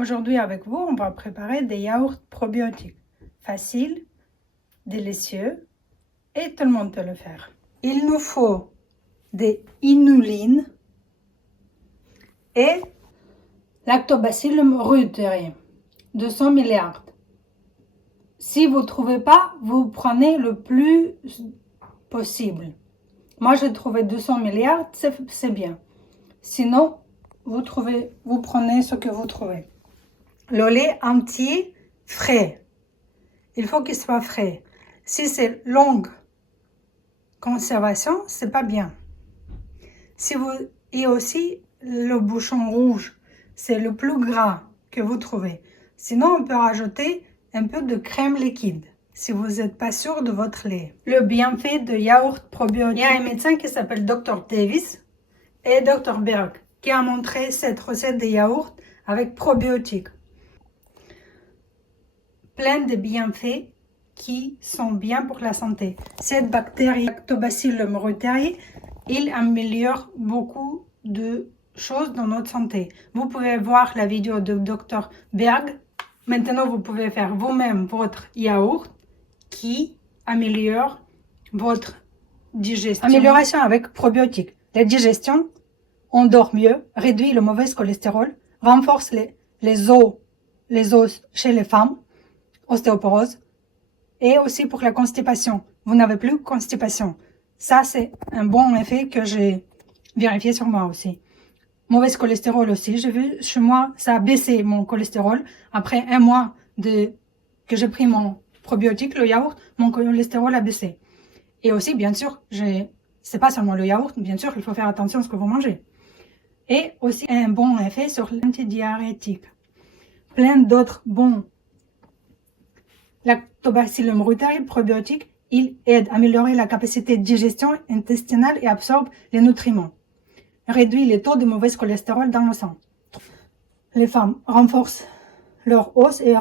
Aujourd'hui avec vous, on va préparer des yaourts probiotiques. Faciles, délicieux et tout le monde peut le faire. Il nous faut des inulines et Lactobacillus reuteri, 200 mg. Si vous ne trouvez pas, vous prenez le plus possible. Moi, j'ai trouvé 200 mg, c'est bien. Sinon, vous prenez ce que vous trouvez. Le lait entier frais. Il faut qu'il soit frais. Si c'est longue conservation, c'est pas bien. Et aussi le bouchon rouge, c'est le plus gras que vous trouvez. Sinon, on peut rajouter un peu de crème liquide si vous n'êtes pas sûr de votre lait. Le bienfait de yaourt probiotique. Il y a un médecin qui s'appelle Dr Davis et Dr Berg qui a montré cette recette de yaourt avec probiotiques. Plein de bienfaits qui sont bien pour la santé. Cette bactérie Lactobacillus reuteri, il améliore beaucoup de choses dans notre santé. Vous pouvez voir la vidéo de Dr Berg. Maintenant, vous pouvez faire vous-même votre yaourt qui améliore votre digestion. Amélioration avec probiotiques. La digestion, on dort mieux, réduit le mauvais cholestérol, renforce les os chez les femmes, ostéoporose, et aussi pour la constipation. Vous n'avez plus de constipation. Ça, c'est un bon effet que j'ai vérifié sur moi aussi. Mauvais cholestérol aussi. J'ai vu chez moi, ça a baissé mon cholestérol. Après un mois que j'ai pris mon probiotique, le yaourt, mon cholestérol a baissé. Et aussi, bien sûr, c'est pas seulement le yaourt, bien sûr, il faut faire attention à ce que vous mangez. Et aussi un bon effet sur l'antidiurétique. Plein d'autres bons. Lactobacillus reuteri probiotique, il aide à améliorer la capacité de digestion intestinale et absorbe les nutriments. Réduit les taux de mauvais cholestérol dans le sang. Les femmes renforcent leur os et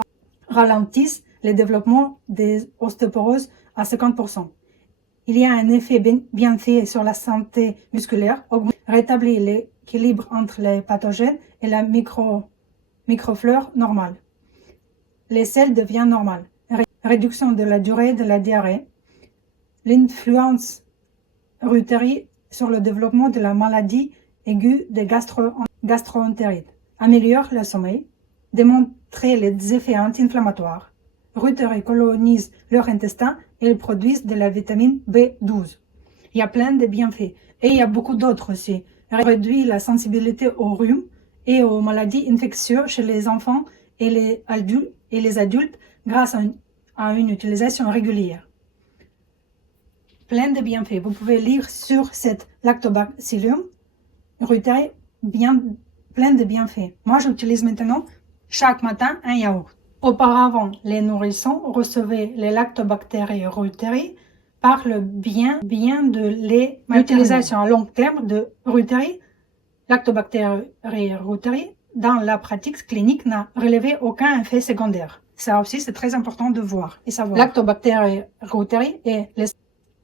ralentissent le développement des ostéoporoses à 50%. Il y a un effet bienfait sur la santé musculaire, rétablit l'équilibre entre les pathogènes et la microflore normale. Les selles deviennent normales. Réduction de la durée de la diarrhée. L'influence reuteri sur le développement de la maladie aiguë des gastro-entérites. Améliore le sommeil. Démontrer les effets anti-inflammatoires. Reuteri colonisent leur intestin et ils produisent de la vitamine B12. Il y a plein de bienfaits. Et il y a beaucoup d'autres aussi. Réduit la sensibilité au rhume et aux maladies infectieuses chez les enfants et les adultes grâce à une utilisation régulière. Plein de bienfaits. Vous pouvez lire sur cette Lactobacillus reuteri plein de bienfaits. Moi, j'utilise maintenant chaque matin un yaourt. Auparavant, les nourrissons recevaient les Lactobactéries reuteri par le bien de lait. L'utilisation à long terme de reuteri, Lactobactéries reuteri, dans la pratique clinique n'a relevé aucun effet secondaire. Ça aussi, c'est très important de voir et savoir. Lactobactéries reuteri est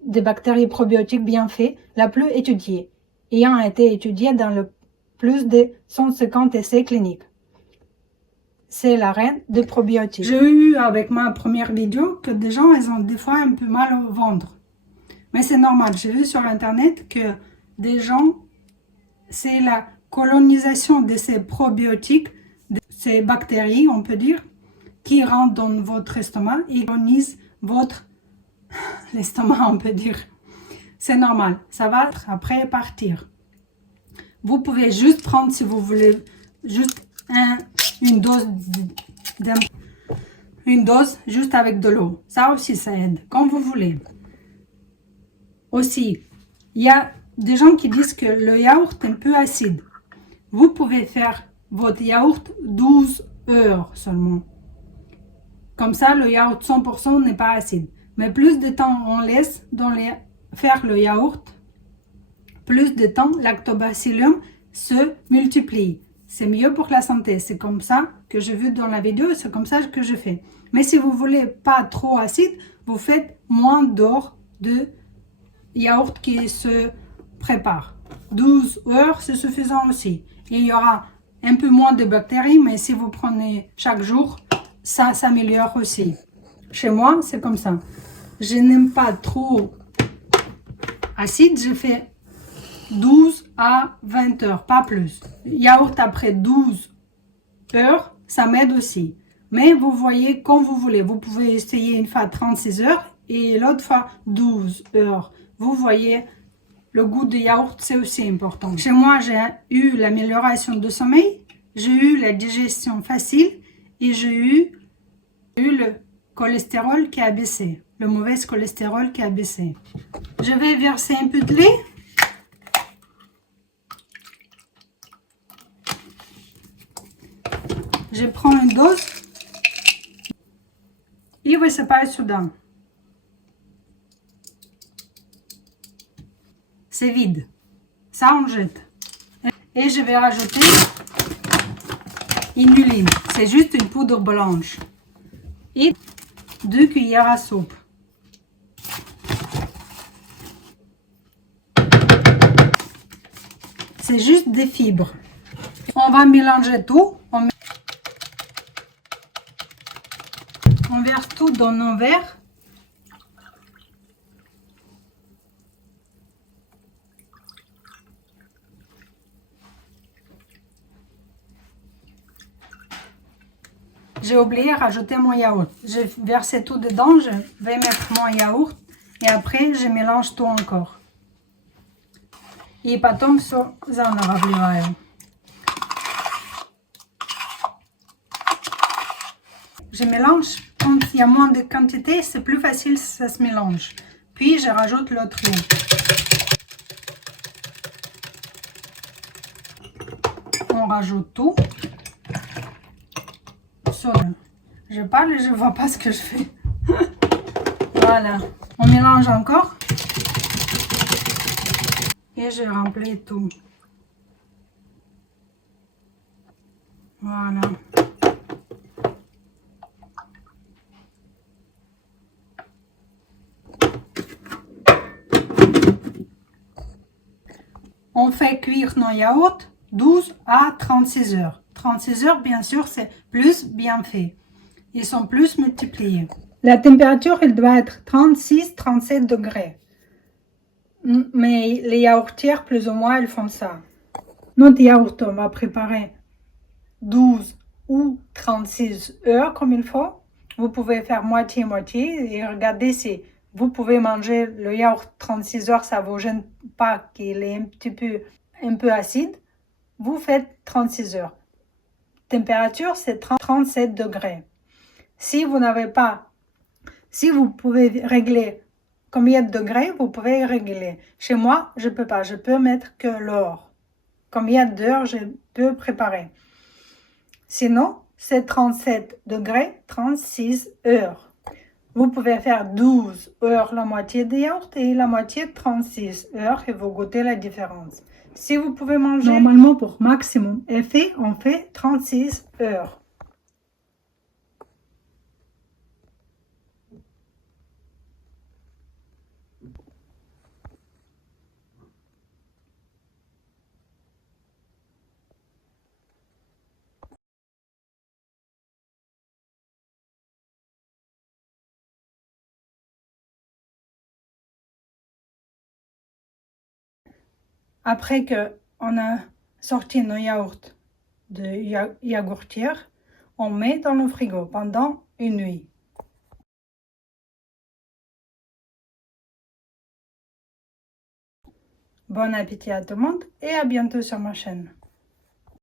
des bactéries probiotiques bien faits la plus étudiée, ayant été étudiée dans le plus de 150 essais cliniques. C'est la reine des probiotiques. J'ai eu avec ma première vidéo que des gens, ils ont des fois un peu mal au ventre. Mais c'est normal. J'ai vu sur internet que des gens, c'est la colonisation de ces probiotiques, de ces bactéries, on peut dire, qui rentrent dans votre estomac et colonisent l'estomac, on peut dire. C'est normal. Ça va après partir. Vous pouvez juste prendre, si vous voulez, juste une dose juste avec de l'eau. Ça aussi, ça aide, comme vous voulez. Aussi, il y a des gens qui disent que le yaourt est un peu acide. Vous pouvez faire votre yaourt 12 heures seulement. Comme ça, le yaourt 100% n'est pas acide. Mais plus de temps on laisse faire le yaourt, plus de temps Lactobacillus se multiplie. C'est mieux pour la santé. C'est comme ça que j'ai vu dans la vidéo, c'est comme ça que je fais. Mais si vous voulez pas trop acide, vous faites moins d'heures de yaourt qui se prépare. 12 heures, c'est suffisant aussi. Il y aura un peu moins de bactéries, mais si vous prenez chaque jour, ça s'améliore aussi. Chez moi, c'est comme ça. Je n'aime pas trop acide, je fais 12 à 20 heures, pas plus. Yaourt après 12 heures, ça m'aide aussi. Mais vous voyez comme vous voulez. Vous pouvez essayer une fois 36 heures et l'autre fois 12 heures. Vous voyez, le goût de yaourt, c'est aussi important. Chez moi, j'ai eu l'amélioration de sommeil, j'ai eu la digestion facile et j'ai eu le cholestérol qui a baissé, le mauvais cholestérol qui a baissé. Je vais verser un peu de lait. Je prends une dose et высыпаю сюда. C'est vide. Ça, on jette. Et je vais rajouter inuline. C'est juste une poudre blanche. Et 2 cuillères à soupe. C'est juste des fibres. On va mélanger tout. On verse tout dans nos verres. J'ai oublié de rajouter mon yaourt. J'ai versé tout dedans, je vais mettre mon yaourt et après je mélange tout encore. Et потом все заново вливаю. Je mélange. Quand il y a moins de quantité, c'est plus facile, ça se mélange. Puis je rajoute l'autre lait. On rajoute tout. Soda. Je parle et je ne vois pas ce que je fais. Voilà. On mélange encore. Et je remplis tout. Voilà. On fait cuire nos yaourts 12 à 36 heures. 36 heures, bien sûr, c'est plus bien fait. Ils sont plus multipliés. La température, elle doit être 36-37 degrés. Mais les yaourtières, plus ou moins, elles font ça. Notre yaourt, on va préparer 12 ou 36 heures comme il faut. Vous pouvez faire moitié-moitié et regardez si vous pouvez manger le yaourt 36 heures, ça ne vous gêne pas qu'il est un peu acide. Vous faites 36 heures. Température, c'est 37 degrés. Si vous pouvez régler combien de degrés, vous pouvez régler. Chez moi, je ne peux pas. Je peux mettre que l'heure. Combien d'heures je peux préparer. Sinon, c'est 37 degrés, 36 heures. Vous pouvez faire 12 heures la moitié de yaourt et la moitié 36 heures et vous goûtez la différence. Si vous pouvez manger, normalement pour maximum effet, on fait 36 heures. Après qu'on a sorti nos yaourts de yaourtière, on met dans le frigo pendant une nuit. Bon appétit à tout le monde et à bientôt sur ma chaîne.